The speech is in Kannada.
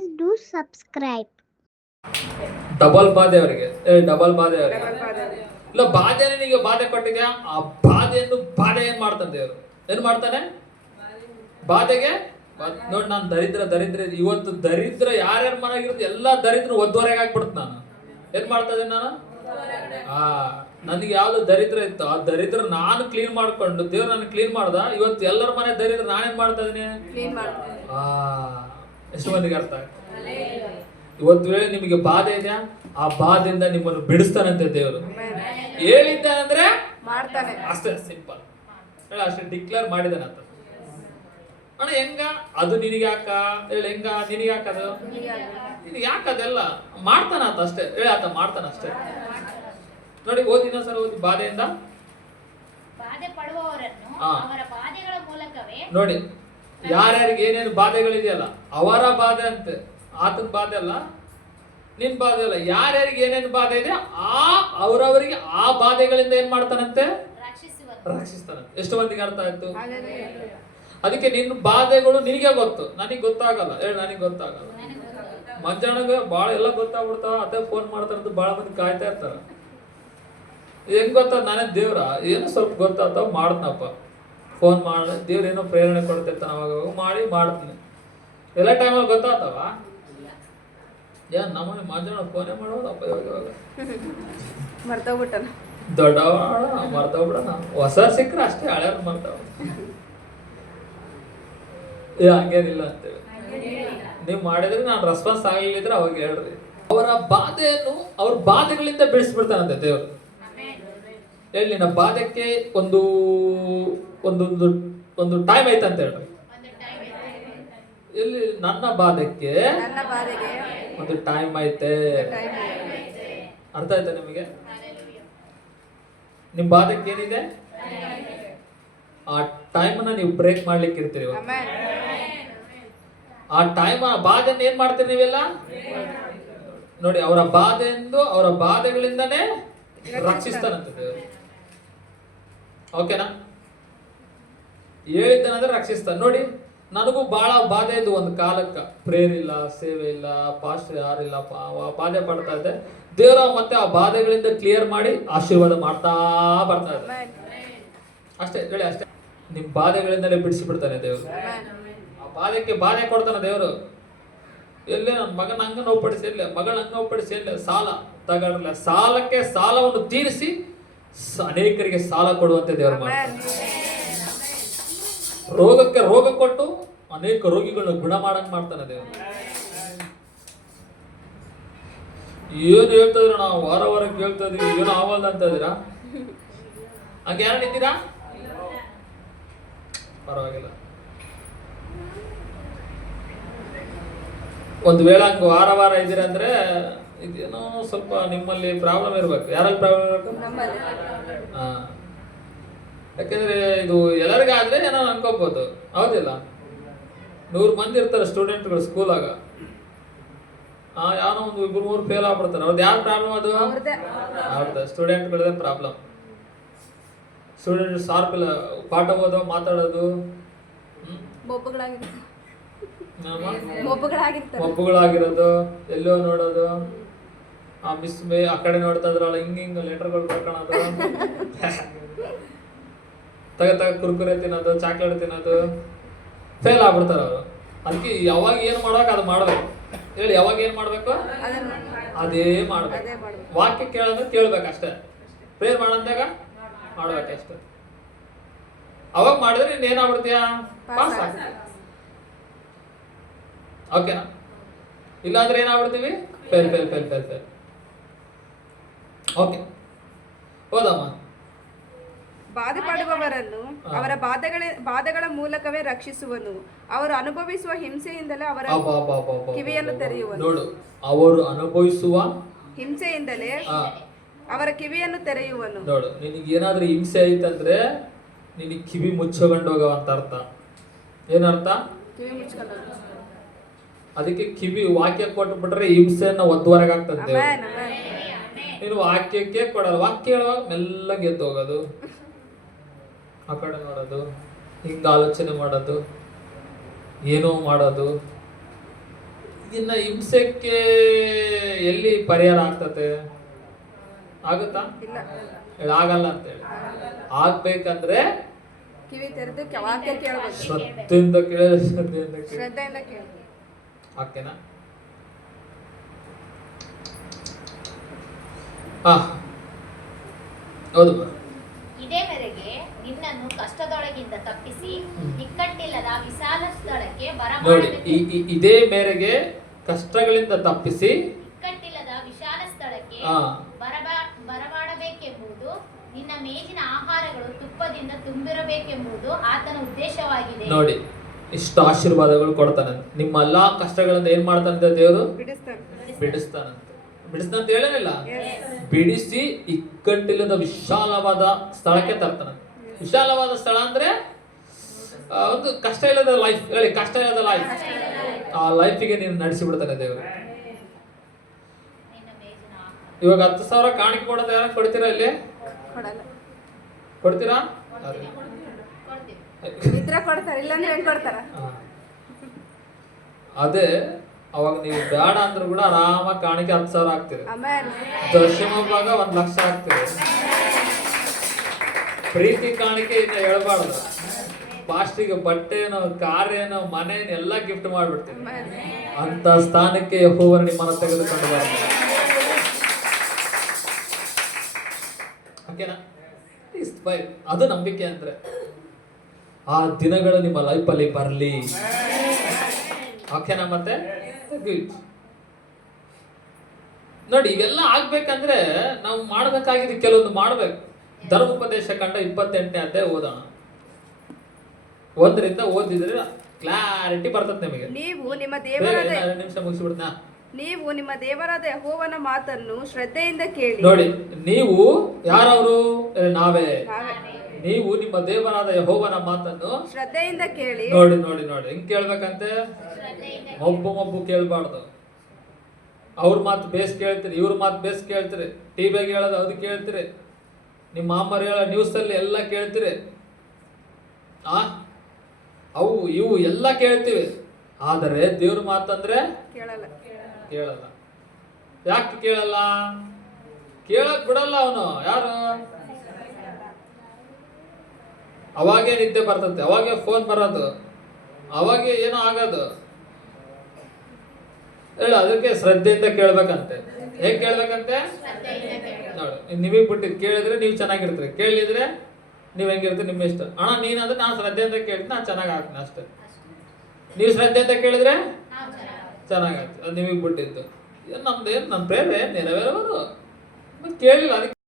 Please do subscribe. ಡಬಲ್ ಬಾಧೆ ಅವರಿಗೆ ಡಬಲ್ ಬಾಧೆ ಅವರಿಗೆ ಇಲ್ಲ ಬಾಧೆ ನಿನಗೆ ಬಾಧೆ ಕೊಟ್ಟಿದ್ಯಾ ಆ ಬಾಧೆಯನ್ನು ಬಾಧೆ ಏನ್ ಮಾಡ್ತಾನೆ ದೇವರು ಏನ್ ಮಾಡ್ತಾನೆ ಬಾಧೆಗೆ ನೋಡಿ ನಾನು ದರಿದ್ರ ಇವತ್ತು ದರಿದ್ರ ಯಾರ್ಯಾರ ಮನೆಗಿರುತ್ತೆ ಎಲ್ಲಾ ದರಿದ್ರ ಒದ್ದುವರೆಗೆ ಹಾಕ್ಬಿಡ್ತು ನಾನು ಏನ್ ಮಾಡ್ತಾ ಇದ್ದೀನಿ ನಾನು ನನಗೆ ಯಾವ್ದು ದರಿದ್ರ ಇತ್ತು ಆ ದರಿದ್ರ ನಾನು ಕ್ಲೀನ್ ಮಾಡ್ಕೊಂಡು ದೇವ್ರು ನಾನು ಕ್ಲೀನ್ ಮಾಡ್ದ ಇವತ್ತು ಎಲ್ಲರ ಮನೆ ದರಿದ್ರ ನಾನೇನ್ ಮಾಡ್ತಾ ಇದೀನಿ ಎಷ್ಟು ಮಂದಿಗೆ ಅರ್ಥ ಆಯ್ತು ಇವತ್ತು ವೇಳೆ ನಿಮಗೆ ಬಾಧೆ ಇದೆಯಾ ಆ ಬಾಧೆಯಿಂದ ನಿಮ್ಮನ್ನು ಬಿಡಿಸ್ತಾನಂತೆ ದೇವರು ಹೇಳಿದ್ದ ಅಂದ್ರೆ ಮಾಡ್ತಾನೆ ಅಷ್ಟೇ ಸಿಂಪಲ್ ಹೇಳ ಅಷ್ಟೇ ಡಿಕ್ಲೇರ್ ಮಾಡಿದಾನೆ ಅಂತ ಅಣ್ಣ ಹೆಂಗ ಅದು ನಿನಗೆ ಯಾಕ ಹೇಳಿ ಹೆಂಗ ನಿನಗೆ ಯಾಕದು ನಿನಗೆ ಯಾಕದೆಲ್ಲ ಮಾಡ್ತಾನ ಆತ ಅಷ್ಟೇ ಹೇಳಿ ಆತ ಮಾಡ್ತಾನ ಅಷ್ಟೇ ನೋಡಿ ಓದಿನ ಸರ್ ಓದಿ ಬಾಧೆಯಿಂದ ನೋಡಿ ಯಾರ್ಯಾರಿಗೆ ಏನೇನು ಬಾಧೆಗಳಿದೆಯಲ್ಲ ಅವರ ಬಾಧೆ ಅಂತೆ ಆತನ ಬಾಧೆ ಅಲ್ಲ ನಿನ್ ಬಾಧೆ ಅಲ್ಲ ಯಾರ್ಯಾರಿಗೆ ಏನೇನು ಬಾಧೆ ಇದೆ ಅವರವರಿಗೆ ಆ ಬಾಧೆಗಳಿಂದ ಏನ್ ಮಾಡ್ತಾನಂತೆ ರಕ್ಷಿಸ್ತಾನಂತೆ ಎಷ್ಟು ಮಂದಿಗೆ ಅರ್ಥ ಆಯ್ತು ಅದಕ್ಕೆ ನಿನ್ನ ಬಾಧೆಗಳು ನಿನಗೆ ಗೊತ್ತು ನನಗೆ ಗೊತ್ತಾಗಲ್ಲ ಹೇಳಿ ನನಗೆ ಗೊತ್ತಾಗಲ್ಲ ಮಂಜಾಣಗ ಬಾಳ ಎಲ್ಲ ಗೊತ್ತಾಗ್ಬಿಡ್ತಾವ ಅದೇ ಫೋನ್ ಮಾಡ್ತಾರಂತ ಬಾಳ ಮಂದಿ ಕಾಯ್ತಾ ಇರ್ತಾರ ಹೆಂಗ್ ಗೊತ್ತಾದ ನಾನೇ ದೇವ್ರ ಏನೋ ಸ್ವಲ್ಪ ಗೊತ್ತಾಗ್ತಾವ ಮಾಡ್ತನಪ್ಪ ಫೋನ್ ಮಾಡಿ ದೇವ್ರ ಏನೋ ಪ್ರೇರಣೆ ಕೊಡ್ತಿರ್ತಾನ ಅವಾಗ ಮಾಡಿ ಮಾಡ್ತೀನಿ ಎಲ್ಲ ಟೈಮಲ್ಲಿ ಗೊತ್ತಾಗ್ತಾವ ನಮ್ಮ ಮಂಜಾಣ ಫೋನೇ ಮಾಡೋದಪ್ಪ ಇವಾಗ ಮರ್ತೋಗ್ಬಿಟ್ಟನ ದೊಡ್ಡವ ಮರ್ತೋಗ್ಬಿಡೋಣ ಹೊಸ ಸಿಕ್ಕರೆ ಅಷ್ಟೇ ಹಳೆಯ ಮರ್ತಾವ ಹಂಗೇನಿಲ್ಲ ಅಂತೇಳಿ ನೀವು ಮಾಡಿದ್ರೆ ನಾನು ರೆಸ್ಪಾನ್ಸ್ ಆಗಲಿದ್ರೆ ಅವಾಗ ಹೇಳ್ರಿ ಅವರ ಬಾಧೆಯನ್ನು ಅವ್ರ ಬಾಧೆಗಳಿಂದ ಬಿಡಿಸ್ಬಿಡ್ತಾನಂತೆ ದೇವರು ಹೇಳಿ ನನ್ನ ಬಾಧೆಗೆ ಒಂದು ಟೈಮ್ ಐತಂತ ಹೇಳ್ರಿ ಇಲ್ಲಿ ನನ್ನ ಬಾಧೆಗೆ ಒಂದು ಟೈಮ್ ಐತೆ ಅರ್ಥ ಆಯ್ತಾ ನಿಮಗೆ ನಿಮ್ ಬಾಧೆಗೆ ಏನಿದೆ ಆ ಟೈಮನ್ನ ನೀವು ಬ್ರೇಕ್ ಮಾಡ್ಲಿಕ್ಕೆ ಇರ್ತೀರಿ ಆ ಟೈಮ್ ಆ ಬಾಧೆಯನ್ನು ಏನ್ ಮಾಡ್ತೀರಿ ನೀವೆಲ್ಲ ನೋಡಿ ಅವರ ಬಾಧೆಯಿಂದ ಅವರ ಬಾಧೆಗಳಿಂದನೇ ರಕ್ಷಿಸ್ತಾನಂತ ದೇವರು ಓಕೆನಾ ಹೇಳಿದ್ದಾನಂದ್ರೆ ರಕ್ಷಿಸ್ತಾನೆ ನೋಡಿ ನನಗೂ ಬಹಳ ಬಾಧೆ ಇದು ಒಂದು ಕಾಲಕ್ಕೆ ಪ್ರೇಯರ್ ಇಲ್ಲ ಸೇವೆ ಇಲ್ಲ ಪಾಸ್ಟರ್ ಯಾರಿಲ್ಲ ಬಾಧೆ ಪಡ್ತಾ ಇದ್ದೆ ದೇವರ ಮತ್ತೆ ಆ ಬಾಧೆಗಳಿಂದ ಕ್ಲಿಯರ್ ಮಾಡಿ ಆಶೀರ್ವಾದ ಮಾಡ್ತಾ ಬರ್ತಾ ಇದ್ದೆ ಅಷ್ಟೇ ಹೇಳಿ ಅಷ್ಟೇ ನಿಮ್ ಬಾಧೆಗಳಿಂದಲೇ ಬಿಡಿಸಿ ಬಿಡ್ತಾನೆ ದೇವರು ಆ ಬಾಧೆಗೆ ಬಾಧೆ ಕೊಡ್ತಾನೆ ದೇವರು ಎಲ್ಲೇ ನನ್ನ ಮಗನ ಹಂಗ ನೋವು ಪಡಿಸಿ ಇಲ್ಲ ಮಗಳ ಹಂಗ ನೋವು ಪಡಿಸಿ ಇಲ್ಲ ಸಾಲ ತಗೊಳ್ಳ ಸಾಲಕ್ಕೆ ಸಾಲವನ್ನು ತೀರಿಸಿ ಅನೇಕರಿಗೆ ಸಾಲ ಕೊಡುವಂತೆ ದೇವರು ಮಾಡ್ತಾನೆ ರೋಗಕ್ಕೆ ರೋಗ ಕೊಟ್ಟು ಅನೇಕ ರೋಗಿಗಳನ್ನ ಗುಣ ಮಾಡಂಗ್ ಮಾಡ್ತಾನೆ ದೇವರು ಏನು ಹೇಳ್ತದ್ರ ನಾವು ವಾರ ಕೇಳ್ತಾ ಇದೀವಿ ಏನೋ ಆವಲ್ದ ಅಂತ ಇದೀರಾ ಹಂಗೆ ಯಾರು ನಿಂತೀರಾ ಪರವಾಗಿಲ್ಲ ಒಂದು ವೇಳೆ ಹಂಗ ವಾರ ಇದ್ದೀರಾ ಅಂದ್ರೆ ಇದೇನೋ ಸ್ವಲ್ಪ ನಿಮ್ಮಲ್ಲಿ ಪ್ರಾಬ್ಲಮ್ ಇರ್ಬೇಕು ಯಾರಲ್ಲಿ ಪ್ರಾಬ್ಲಮ್ ಇರ್ಬೇಕು ಯಾಕೆಂದ್ರೆ ಇದು ಎಲ್ಲರಿಗಾದ್ರೆ ಏನೋ ಅನ್ಕೋಬಹುದು ಹೌದಿಲ್ಲ 100 ಮಂದಿ ಇರ್ತಾರೆ ಸ್ಟೂಡೆಂಟ್ಗಳು ಸ್ಕೂಲಾಗ ಯಾವನೋ ಒಂದು 2-3 ಫೇಲ್ ಆಗ್ಬಿಡ್ತಾರೆ ಅವ್ರದ್ದು ಯಾರು ಪ್ರಾಬ್ಲಮ್ ಅದು ಅವ್ರದ್ದು ಸ್ಟೂಡೆಂಟ್ಗಳದೇ ಪ್ರಾಬ್ಲಮ್ ಸ್ಟೂಡೆಂಟ್ ಶಾರ್ಪ್ ಇಲ್ಲ ಪಾಠ ಓದೋ ಮಾತಾಡೋದು ಒಬ್ಬಗಳಾಗಿರೋದು ಎಲ್ಲೋ ನೋಡೋದು ಆ ಮಿಸ್ ಆ ಕಡೆ ನೋಡ್ತಾ ಇದ್ರಲ್ಲ ಹಿಂಗ ಲೆಟರ್ಗಳು ಬರ್ಕೊಳೋದು ತಗ ಕುರ್ಕುರೆ ತಿನ್ನೋದು ಚಾಕ್ಲೇಟ್ ತಿನ್ನೋದು ಫೇಲ್ ಆಗ್ಬಿಡ್ತಾರ ಅವರು ಅದಕ್ಕೆ ಯಾವಾಗ ಏನ್ ಮಾಡೋಕೆ ಅದು ಮಾಡ್ಬೇಕು ಹೇಳಿ ಯಾವಾಗ ಏನ್ ಮಾಡ್ಬೇಕು ಅದೇ ಮಾಡ್ಬೇಕು ವಾಕ್ಯ ಕೇಳೋದು ಕೇಳ್ಬೇಕಷ್ಟೇ ಪ್ರೇಯರ್ ಮಾಡಂದಾಗ ಮಾಡ್ಬೇಕಷ್ಟೇ ಅವಾಗ ಮಾಡಿದ್ರೆ ನೀನ್ ಏನಾಗ್ಬಿಡ್ತೀಯ ಪಾಸ್ ಆಗ್ತೀಯ ಓಕೆನಾ ಇಲ್ಲಾಂದ್ರೆ ಏನಾಗ್ಬಿಡ್ತೀವಿ ಫೇಲ್ ಓಕೆ ಹೌದಮ್ಮ ಬಾಧೆ ಪಡುವವರನ್ನು ಅವರ ಬಾಧೆಗಳ ಮೂಲಕವೇ ರಕ್ಷಿಸುವನು ಅವರು ಅನುಭವಿಸುವ ಹಿಂಸೆಯಿಂದಲೇ ಅವರ ಕಿವಿಯನ್ನು ತೆರೆಯುವನು ನೋಡು ಅವರು ಅನುಭವಿಸುವ ಹಿಂಸೆಯಿಂದಲೇ ಅವರ ಕಿವಿಯನ್ನು ತೆರೆಯುವನು ನೋಡು ನಿನಗೆ ಏನಾದ್ರೂ ಹಿಂಸೆ ಐತಂದ್ರೆ ನಿನಗೆ ಕಿವಿ ಮುಚ್ಚಗೊಂಡೋಗವ ಅಂತ ಅರ್ಥ ಏನರ್ಥ ಕಿವಿ ಮುಚ್ಕೊಂಡು ಅದಕ್ಕೆ ಕಿವಿ ವಾಕ್ಯ ಕೊಟ್ಬಿಟ್ರೆ ಹಿಂಸೆಯನ್ನ ಒದ್ದುವರೆಗೆ ಆಗ್ತದೆ ನೀನು ವಾಕ್ಯಕ್ಕೆ ಕೊಡಲ್ಲ ವಾಕ್ಯ ಹೇಳುವಾಗ ಮೆಲ್ಲಗೆ ಎದ್ದು ಹೋಗೋದು ಆ ಕಡೆ ನೋಡೋದು ಹಿಂಗ ಆಲೋಚನೆ ಮಾಡೋದು ಏನೋ ಮಾಡೋದು ಇನ್ನ ಹಿಂಸೆಕ್ಕೆ ಎಲ್ಲಿ ಪರಿಹಾರ ಆಗ್ತತೆ? ಆಗುತ್ತಾ? ಇಲ್ಲ, ಆಗಲ್ಲ ಅಂತ ಹೇಳಿ. ಆಗ್ಬೇಕಂದ್ರೆ ಕಿವಿ ತೆರೆದು ವಾಕ್ಯ ಕೇಳಬೇಕು, ಶ್ರದ್ಧೆಯಿಂದ ಶ್ರದ್ಧೆಯಿಂದ ಶ್ರದ್ಧೆಯಿಂದ ಕೇಳಬೇಕು. ಓಕೆನಾ? ಹಾ, ಹೌದು. ಇದೇ ಮೇರೆಗೆ ನಿನ್ನನ್ನು ಕಷ್ಟದೊಳಗಿಂದ ತಪ್ಪಿಸಿ ಇಕ್ಕಟ್ಟಿಲ್ಲದ ವಿಶಾಲ ಸ್ಥಳಕ್ಕೆ ನೋಡಿ, ಇದೇ ಮೇರೆಗೆ ಕಷ್ಟಗಳಿಂದ ತಪ್ಪಿಸಿ ಇಕ್ಕಟ್ಟಿಲ್ಲದ ವಿಶಾಲ ಸ್ಥಳಕ್ಕೆ ಹಾ ಬರಮಾಡಬೇಕೆಂಬುದು, ನಿನ್ನ ಮೇಜಿನ ಆಹಾರಗಳು ತುಪ್ಪದಿಂದ ತುಂಬಿರಬೇಕೆಂಬುದು ಆತನ ಉದ್ದೇಶವಾಗಿದೆ. ನೋಡಿ, ಇಷ್ಟು ಆಶೀರ್ವಾದಗಳು ಕೊಡ್ತಾನೆ. ನಿಮ್ಮ ಎಲ್ಲಾ ಕಷ್ಟಗಳಿಂದ ಏನ್ ಮಾಡ್ತಾನಂತೆ ದೇವರು? ಬಿಡಿಸ್ತಾರೆ. ಬಿಡಿಸ್ತಾನಂತೆ. ಬಿಡಿಸ್ತಾನಂತ ಹೇಳಲಿಲ್ಲ, ಬಿಡಿಸಿ ಇಕ್ಕಟ್ಟಿಲ್ಲದ ವಿಶಾಲವಾದ ಸ್ಥಳಕ್ಕೆ ತರ್ತಾನೆ. ವಿಶಾಲವಾದ ಸ್ಥಳ ಅಂದ್ರೆ ಒಂದು ಕಷ್ಟ ಇಲ್ಲದ ಲೈಫ್. ಹೇಳಿ, ಕಷ್ಟ ಇಲ್ಲದ ಲೈಫ್. ಆ ಲೈಫಿಗೆ ನೀನು ನಡೆಸಿ ಬಿಡ್ತಾನೆ ದೇವರು. ನಿನ್ನ ಮೇಜಿನ ಆಹಾರ ಇವಾಗ 10,000 ಕಾಣಿಕೆ ಕೊಡೋದು ಯಾರು ಕೊಡ್ತೀರಾ? ಇಲ್ಲಿ ಕೊಡಲ್ಲ. ಕೊಡ್ತೀರಾ? ಕೊಡ್ತೀವಿ. ಇದ್ರ ಕೊಡ್ತಾರೆ, ಇಲ್ಲಾಂದ್ರೆ ಹೆಂಗ್ ಕೊಡ್ತಾರ? ಅದೇ ಅವಾಗ ನೀವು ಬೇಡ ಅಂದ್ರೂ ಕೂಡ ಆರಾಮಾಗಿ ಕಾಣಿಕೆ 10,000 ಆಗ್ತೀರಿ. ಆಮೇಲೆ ದಶಮ ಭಾಗ 1,00,000 ಆಗ್ತೀರಿ. ಪ್ರೀತಿ ಕಾಣಿಕೆ ಇನ್ನ ಹೇಳ್ಬಾರ್ದು. ಪಾಸ್ಟಿಗೆ ಬಟ್ಟೆನೋ, ಕಾರೇನೋ, ಮನೇನೋ ಎಲ್ಲ ಗಿಫ್ಟ್ ಮಾಡ್ಬಿಡ್ತೀವಿ. ಅಂತ ಸ್ಥಾನಕ್ಕೆ ಯೆಹೋವನು ನಿಮ್ಮನ್ನು ತೆಗೆದುಕೊಂಡು ಬರ್ತಾರೆ. ಓಕೆನಾ? ಅದು ನಂಬಿಕೆ ಅಂದ್ರೆ ಆ ದಿನಗಳು ನಿಮ್ಮ ಲೈಫಲ್ಲಿ ಬರಲಿ. ಓಕೆನಾ? ಮತ್ತೆ ನೋಡಿ, ಇವೆಲ್ಲ ಆಗ್ಬೇಕಂದ್ರೆ ನಾವು ಮಾಡ್ಬೇಕಾಗಿದ್ದು ಕೆಲವೊಂದು ಮಾಡ್ಬೇಕು. ಧರ್ಮೋಪದೇಶ ಕಂಡ 28ನೇ ಅಧ್ಯಾಯ ಓದೋಣ. 1ರಿಂದ ಓದಿದ್ರೆ ಕ್ಲಾರಿಟಿ ಬರ್ತದೆ ನಿಮಗೆ. ನೀವು ನಿಮ್ಮ ದೇವರಾದ 2 ನಿಮಿಷ ಮುಗಿಸ್ಬಿಡ್ತಾ. ನೀವು ನಿಮ್ಮ ದೇವರಾದ ಯೆಹೋವನ ಮಾತನ್ನು ಶ್ರದ್ಧೆಯಿಂದ ಕೇಳಿ. ನೋಡಿ, ನೀವು ಯಾರವರು? ನಾವೇ. ನಾವೇ. ನೀವು ನಿಮ್ಮ ದೇವರಾದ ಯೆಹೋವನ ಮಾತನ್ನು ಶ್ರದ್ಧೆಯಿಂದ ಕೇಳಿ. ನೋಡಿ ನೋಡಿ ನೋಡಿ, ಹೆಂಗ್ ಕೇಳ್ಬೇಕಂತೆ? ಶ್ರದ್ಧೆಯಿಂದ ಮೊಬ್ಬು ಕೇಳ್ಬಾರ್ದು. ಅವ್ರ ಮಾತು ಬೇಸ್ ಕೇಳ್ತೀರಿ, ಇವ್ರ ಮಾತು ಬೇಸ್ ಕೇಳ್ತೀರಿ, ಟಿವಿಯಾಗ ಹೇಳೋದು ಅದು ಕೇಳ್ತೀರಿ, ನಿಮ್ಮ ಮಾಮರು ಹೇಳೋ ನ್ಯೂಸಲ್ಲಿ ಎಲ್ಲ ಕೇಳ್ತೀರಿ. ಅವು ಇವು ಎಲ್ಲ ಕೇಳ್ತೀವಿ. ಆದರೆ ದೇವ್ರ ಮಾತಂದ್ರೆ ಕೇಳಲ್ಲ. ಕೇಳಲ್ಲ. ಯಾಕೆ ಕೇಳಲ್ಲ? ಕೇಳಕ್ ಬಿಡಲ್ಲ ಅವನು. ಯಾರು? ಅವಾಗೇ ನಿದ್ದೆ ಬರ್ತದೆ, ಅವಾಗೇ ಫೋನ್ ಬರೋದು, ಅವಾಗೇ ಏನೋ ಆಗೋದು. ಹೇಳ, ಅದಕ್ಕೆ ಶ್ರದ್ಧೆಯಿಂದ ಕೇಳ್ಬೇಕಂತೆ. ಹೇಗ್ ಕೇಳ್ಬೇಕಂತೆ? ನೋಡಿ, ನಿಮಗೆ ಬಿಟ್ಟಿದ್ದು ಕೇಳಿದ್ರೆ ನೀವು ಚೆನ್ನಾಗಿರ್ತೀರಿ, ಕೇಳಿದ್ರೆ ನೀವು ಹೆಂಗಿರ್ತೀರಿ ನಿಮ್ಮ ಇಷ್ಟ. ಅಣ್ಣ ನೀನಂದ್ರೆ ನಾನು ಶ್ರದ್ಧೆಯಿಂದ ಕೇಳ್ತೀನಿ, ನಾನು ಚೆನ್ನಾಗಿ ಆಗ್ತೀನಿ ಅಷ್ಟೇ. ನೀವು ಶ್ರದ್ಧೆಯಿಂದ ಕೇಳಿದ್ರೆ ನಾವು ಚೆನ್ನಾಗಾಗ್ತದೆ. ಅದು ನಿಮಗೆ ಬಿಟ್ಟಿದ್ದು. ನಮ್ದೇನು ನಮ್ಮ ಪ್ರೇರಣೆ ನೆರವೇರೋದು. ಕೇಳಿಲ್ಲ ಅದಕ್ಕೆ